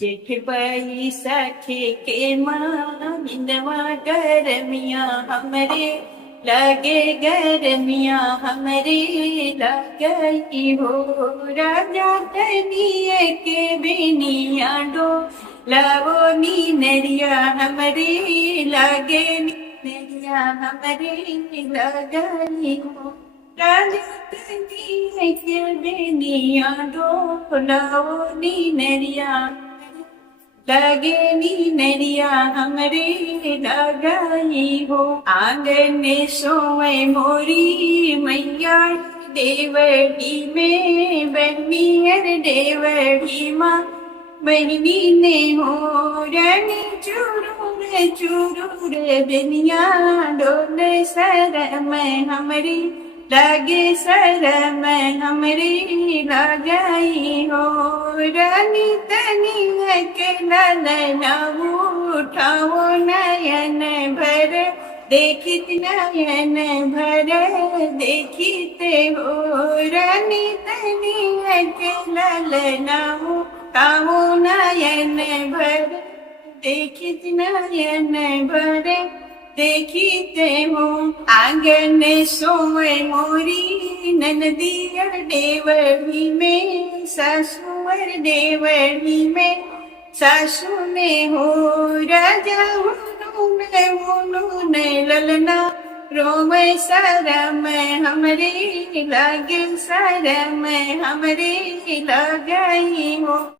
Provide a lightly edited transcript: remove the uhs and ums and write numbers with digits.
जेठ बैसाखी के महीनवा गरमिया हमरे लगे गरमिया हमरे लगई हो राजा तनिए के बिनिया डो लवो नी नरिया हमरे लगे नरिया हमरे लगई हो राजा तनिए के बिनिया डो लवो नी नरिया लगे नी नरिया हमरे लगाई हो आंगन में सोए मोरी मैया देवड़ी में बनियर देवड़ी माँ बहनी ने हो रानी चूरूर चूरूर बनिया डोल सर में हमरी लगे सर में हमरी लगाई हो रानी तनी के नैना उठाओ नयन भर देखित नयन भर देखिते हो रानी तनी के ललना उठाओ नयन भर देखित नयन भर देखिते हो आंगन सोए मोरी ननदिया देवड़ी में सासुअर देवड़ी में सासु में हो राजा उन्होंने ललना रोवे सर में हमरे लगे सर में हमरे लगाई हो।